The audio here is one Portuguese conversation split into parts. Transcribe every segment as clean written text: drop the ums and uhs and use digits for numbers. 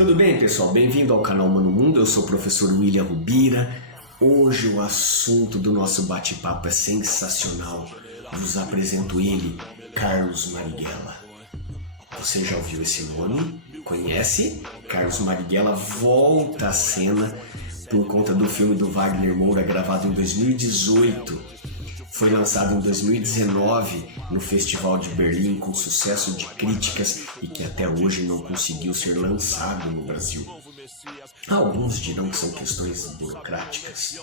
Tudo bem, pessoal? Bem-vindo ao canal Mano Mundo. Eu sou o professor William Rubira. Hoje o assunto do nosso bate-papo é sensacional. Vos apresento ele, Carlos Marighella. Você já ouviu esse nome? Conhece? Carlos Marighella volta à cena por conta do filme do Wagner Moura, gravado em 2018. Foi lançado em 2019 no Festival de Berlim com sucesso de críticas e que até hoje não conseguiu ser lançado no Brasil. Alguns dirão que são questões burocráticas,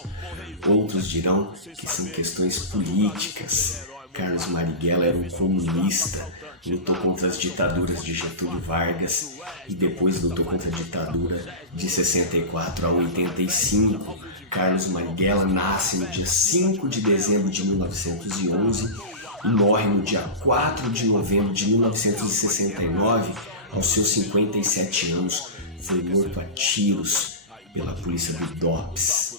outros dirão que são questões políticas. Carlos Marighella era um comunista, lutou contra as ditaduras de Getúlio Vargas e depois lutou contra a ditadura de 64 a 85. Carlos Marighella nasce no dia 5 de dezembro de 1911 e morre no dia 4 de novembro de 1969, aos seus 57 anos. Foi morto a tiros pela polícia do DOPS.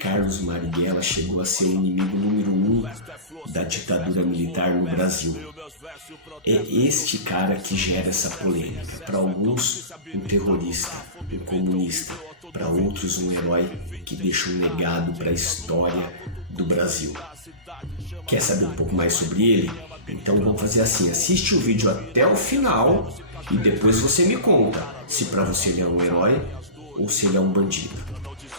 Carlos Marighella chegou a ser o inimigo número 1 da ditadura militar no Brasil. É este cara que gera essa polêmica. Para alguns, um terrorista, um comunista. Para outros, um herói que deixa um legado para a história do Brasil. Quer saber um pouco mais sobre ele? Então vamos fazer assim, assiste o vídeo até o final e depois você me conta se para você ele é um herói ou se ele é um bandido.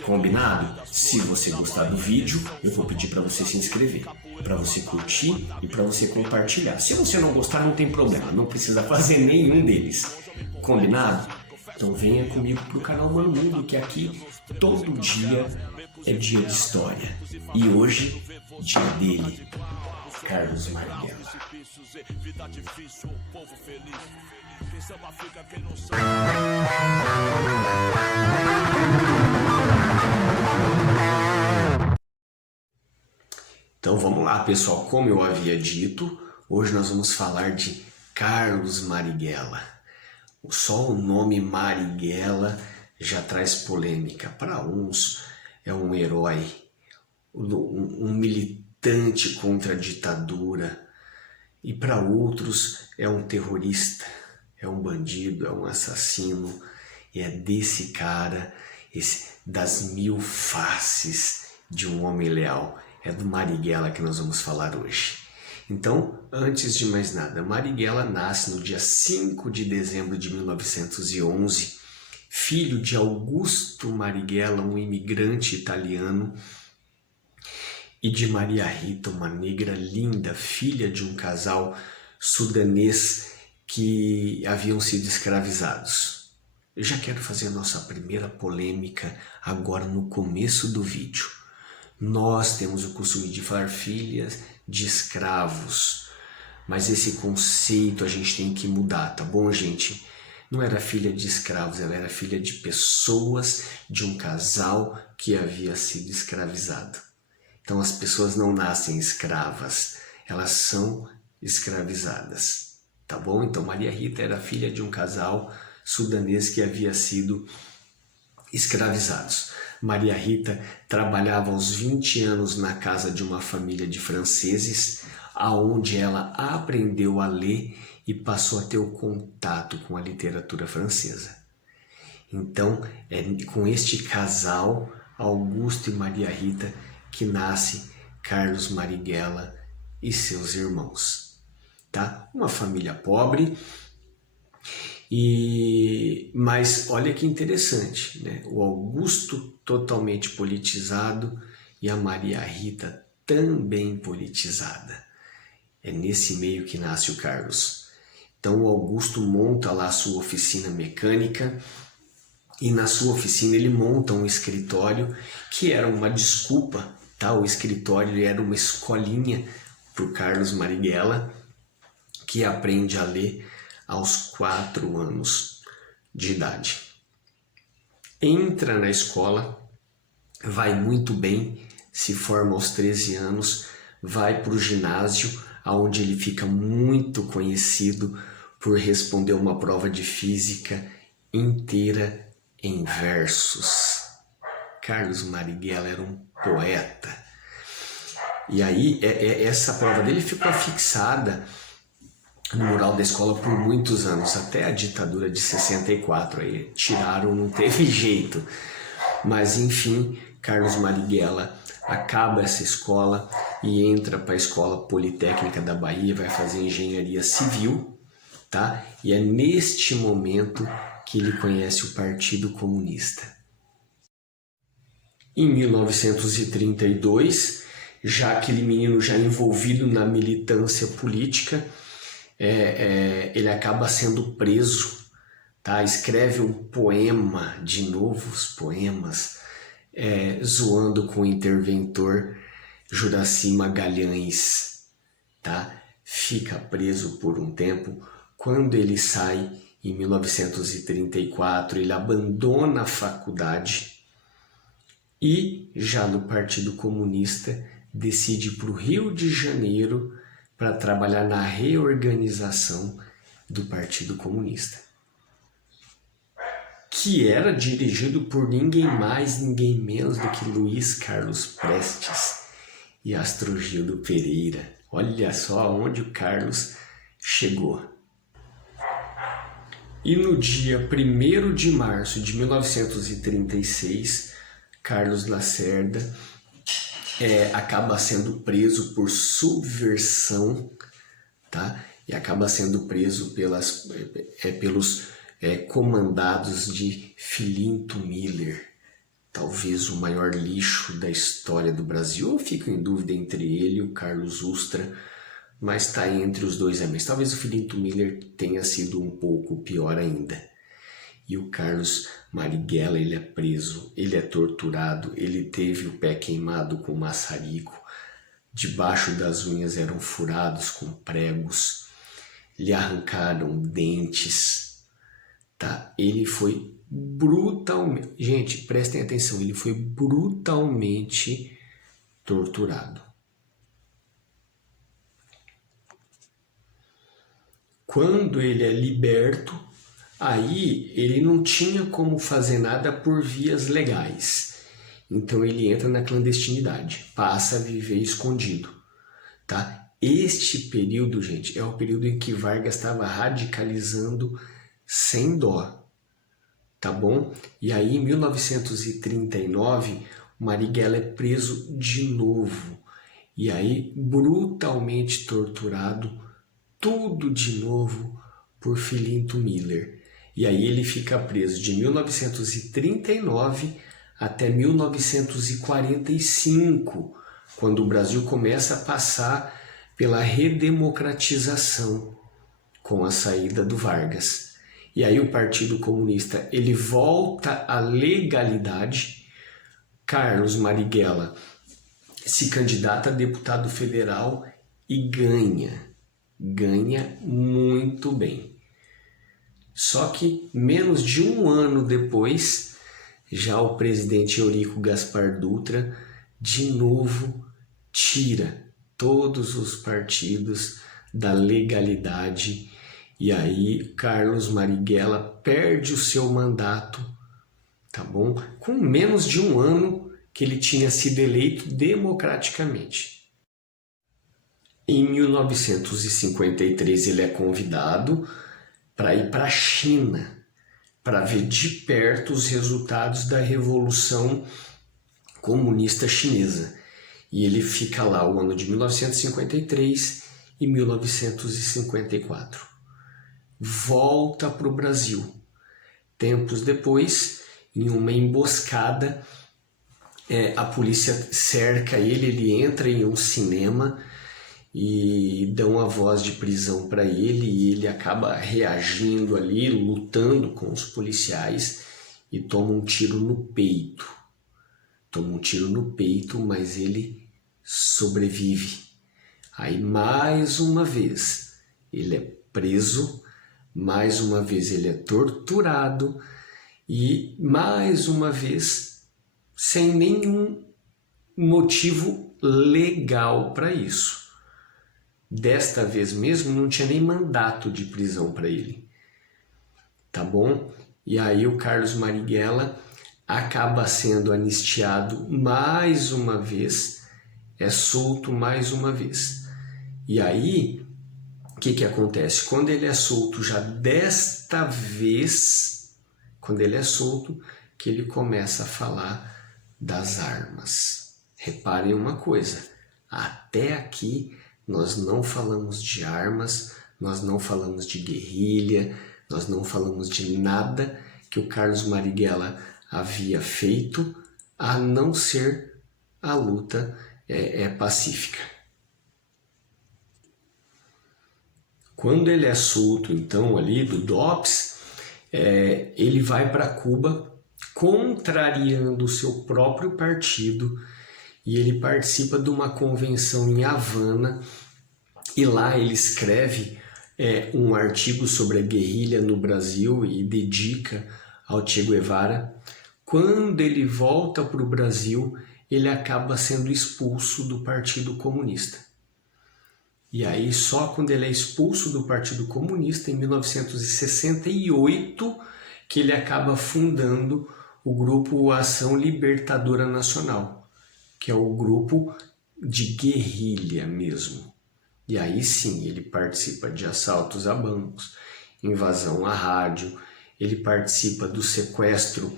Combinado? Se você gostar do vídeo, eu vou pedir para você se inscrever, para você curtir e para você compartilhar. Se você não gostar, não tem problema, não precisa fazer nenhum deles. Combinado? Então venha comigo pro canal Mano Mundo, que aqui todo dia é dia de história. E hoje, dia dele, Carlos Marighella. Então vamos lá, pessoal. Como eu havia dito, hoje nós vamos falar de Carlos Marighella. Só o nome Marighella já traz polêmica. Para uns é um herói, um militante contra a ditadura, e para outros é um terrorista, é um bandido, é um assassino. E é desse cara, das mil faces de um homem leal. É do Marighella que nós vamos falar hoje. Então, antes de mais nada, Marighella nasce no dia 5 de dezembro de 1911, filho de Augusto Marighella, um imigrante italiano, e de Maria Rita, uma negra linda, filha de um casal sudanês que haviam sido escravizados. Eu já quero fazer a nossa primeira polêmica agora no começo do vídeo. Nós temos o costume de falar filhas de escravos, mas esse conceito a gente tem que mudar, tá bom, gente? Não era filha de escravos, ela era filha de pessoas, de um casal que havia sido escravizado. Então as pessoas não nascem escravas, elas são escravizadas, tá bom? Então Maria Rita era filha de um casal sudanês que havia sido escravizados. Maria Rita trabalhava aos 20 anos na casa de uma família de franceses, aonde ela aprendeu a ler e passou a ter o contato com a literatura francesa. Então, é com este casal, Augusto e Maria Rita, que nasce Carlos Marighella e seus irmãos. Tá? Uma família pobre. Mas olha que interessante, né? O Augusto totalmente politizado e a Maria Rita também politizada. É nesse meio que nasce o Carlos. Então o Augusto monta lá a sua oficina mecânica e na sua oficina ele monta um escritório que era uma desculpa, tá? O escritório era uma escolinha para o Carlos Marighella, que aprende a ler aos 4 anos de idade. Entra na escola, vai muito bem, se forma aos 13 anos, vai para o ginásio, onde ele fica muito conhecido por responder uma prova de física inteira em versos. Carlos Marighella era um poeta. E aí essa prova dele ficou fixada no mural da escola por muitos anos, até a ditadura de 64, aí tiraram, não teve jeito. Mas enfim, Carlos Marighella acaba essa escola e entra para a Escola Politécnica da Bahia, vai fazer engenharia civil, tá? E é neste momento que ele conhece o Partido Comunista. Em 1932, já aquele menino já envolvido na militância política, ele acaba sendo preso, tá? Escreve um poema, de novo os poemas, zoando com o interventor Juracy Magalhães, tá? Fica preso por um tempo. Quando ele sai, em 1934, ele abandona a faculdade e, já no Partido Comunista, decide ir para o Rio de Janeiro para trabalhar na reorganização do Partido Comunista, que era dirigido por ninguém mais, ninguém menos do que Luiz Carlos Prestes e Astrogildo Pereira. Olha só onde o Carlos chegou. E no dia 1º de março de 1936, Carlos Lacerda acaba sendo preso por subversão, tá? E acaba sendo preso pelos comandados de Filinto Miller, talvez o maior lixo da história do Brasil. Eu fico em dúvida entre ele e o Carlos Ustra, mas está entre os dois amigos. Talvez o Filinto Miller tenha sido um pouco pior ainda. E o Carlos Marighella, ele é preso, ele é torturado, ele teve o pé queimado com maçarico, debaixo das unhas eram furados com pregos, lhe arrancaram dentes, tá? Ele foi brutalmente, gente, prestem atenção, ele foi brutalmente torturado. Quando ele é liberto, aí ele não tinha como fazer nada por vias legais. Então ele entra na clandestinidade, passa a viver escondido, tá? Este período, gente, é o período em que Vargas estava radicalizando sem dó, tá bom? E aí em 1939, Marighella é preso de novo. E aí brutalmente torturado, tudo de novo por Filinto Miller. E aí ele fica preso de 1939 até 1945, quando o Brasil começa a passar pela redemocratização com a saída do Vargas. E aí o Partido Comunista ele volta à legalidade. Carlos Marighella se candidata a deputado federal e ganha muito bem. Só que menos de um ano depois, já o presidente Eurico Gaspar Dutra de novo tira todos os partidos da legalidade e aí Carlos Marighella perde o seu mandato, tá bom? Com menos de um ano que ele tinha sido eleito democraticamente. Em 1953 ele é convidado para ir para a China, para ver de perto os resultados da Revolução Comunista Chinesa. E ele fica lá o ano de 1953 e 1954. Volta para o Brasil. Tempos depois, em uma emboscada, a polícia cerca ele, ele entra em um cinema e dão a voz de prisão para ele e ele acaba reagindo ali, lutando com os policiais e toma um tiro no peito. Toma um tiro no peito, mas ele sobrevive. Aí mais uma vez ele é preso, mais uma vez ele é torturado e mais uma vez sem nenhum motivo legal para isso. Desta vez mesmo não tinha nem mandato de prisão para ele, tá bom? E aí o Carlos Marighella acaba sendo anistiado mais uma vez, é solto mais uma vez. E aí o que acontece? Quando ele é solto já desta vez, quando ele é solto, que ele começa a falar das armas. Reparem uma coisa, até aqui nós não falamos de armas, nós não falamos de guerrilha, nós não falamos de nada que o Carlos Marighella havia feito, a não ser a luta pacífica. Quando ele é solto, então, ali do DOPS, ele vai para Cuba, contrariando o seu próprio partido, e ele participa de uma convenção em Havana, e lá ele escreve um artigo sobre a guerrilha no Brasil e dedica ao Che Guevara. Quando ele volta para o Brasil, ele acaba sendo expulso do Partido Comunista. E aí, só quando ele é expulso do Partido Comunista, em 1968, que ele acaba fundando o grupo Ação Libertadora Nacional, que é o grupo de guerrilha mesmo. E aí sim, ele participa de assaltos a bancos, invasão à rádio, ele participa do sequestro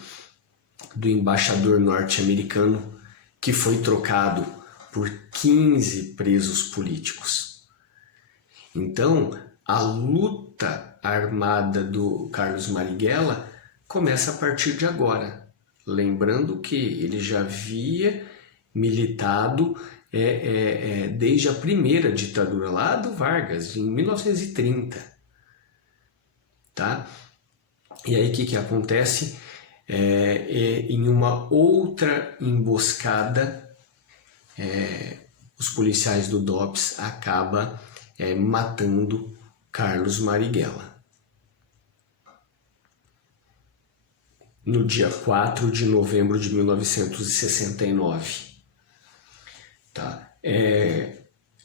do embaixador norte-americano, que foi trocado por 15 presos políticos. Então, a luta armada do Carlos Marighella começa a partir de agora. Lembrando que ele já havia militado desde a primeira ditadura lá do Vargas, em 1930. Tá? E aí o que acontece? Em uma outra emboscada, os policiais do DOPS acabam matando Carlos Marighella. No dia 4 de novembro de 1969. Tá?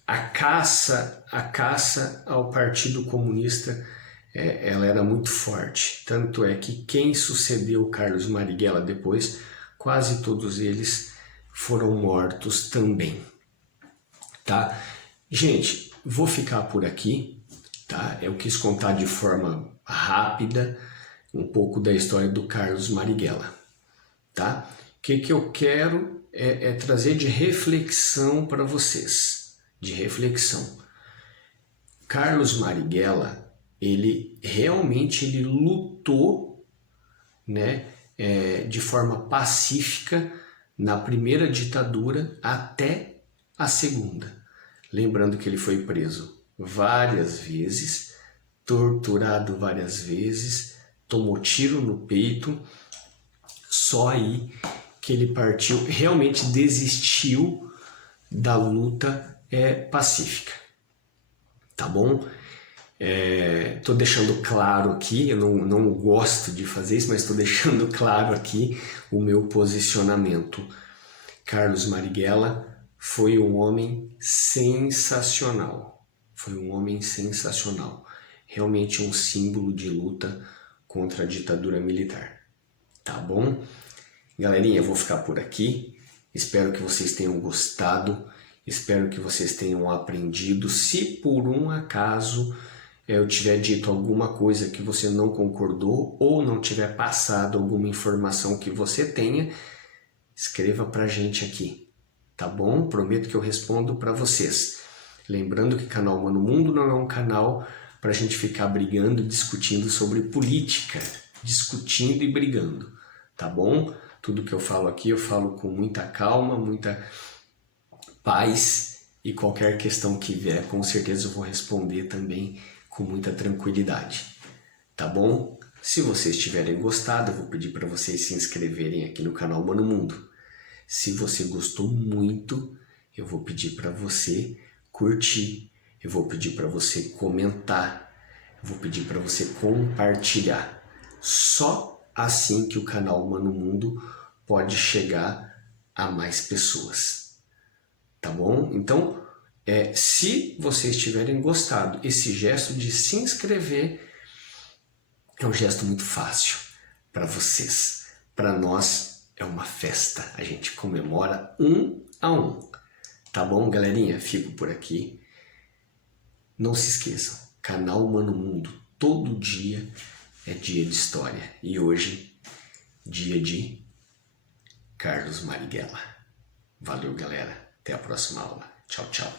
A caça ao Partido Comunista ela era muito forte. Tanto é que quem sucedeu Carlos Marighella depois, quase todos eles foram mortos também. Tá? Gente, vou ficar por aqui, tá? Eu quis contar de forma rápida um pouco da história do Carlos Marighella, tá? O que eu quero é trazer de reflexão para vocês, de reflexão. Carlos Marighella, ele realmente lutou, né, de forma pacífica na primeira ditadura até a segunda. Lembrando que ele foi preso várias vezes, torturado várias vezes, tomou tiro no peito, só aí que ele partiu, realmente desistiu da luta pacífica. Tá bom? Tô deixando claro aqui, eu não gosto de fazer isso, mas estou deixando claro aqui o meu posicionamento. Carlos Marighella foi um homem sensacional, realmente um símbolo de luta contra a ditadura militar, tá bom? Galerinha, eu vou ficar por aqui, espero que vocês tenham gostado, espero que vocês tenham aprendido. Se por um acaso eu tiver dito alguma coisa que você não concordou ou não tiver passado alguma informação que você tenha, escreva pra gente aqui. Tá bom? Prometo que eu respondo para vocês. Lembrando que o canal Mano Mundo não é um canal para a gente ficar brigando, discutindo sobre política, discutindo e brigando, tá bom? Tudo que eu falo aqui eu falo com muita calma, muita paz, e qualquer questão que vier, com certeza eu vou responder também com muita tranquilidade, tá bom? Se vocês tiverem gostado, eu vou pedir para vocês se inscreverem aqui no canal Mano Mundo. Se você gostou muito, eu vou pedir para você curtir, eu vou pedir para você comentar, eu vou pedir para você compartilhar. Só assim que o canal Mano Mundo pode chegar a mais pessoas. Tá bom? Então, se vocês tiverem gostado, esse gesto de se inscrever é um gesto muito fácil para vocês. Para nós, é uma festa, a gente comemora 1 a 1. Tá bom, galerinha? Fico por aqui. Não se esqueçam, canal Humano Mundo. Todo dia é dia de história. E hoje, dia de Carlos Marighella. Valeu, galera. Até a próxima aula. Tchau, tchau.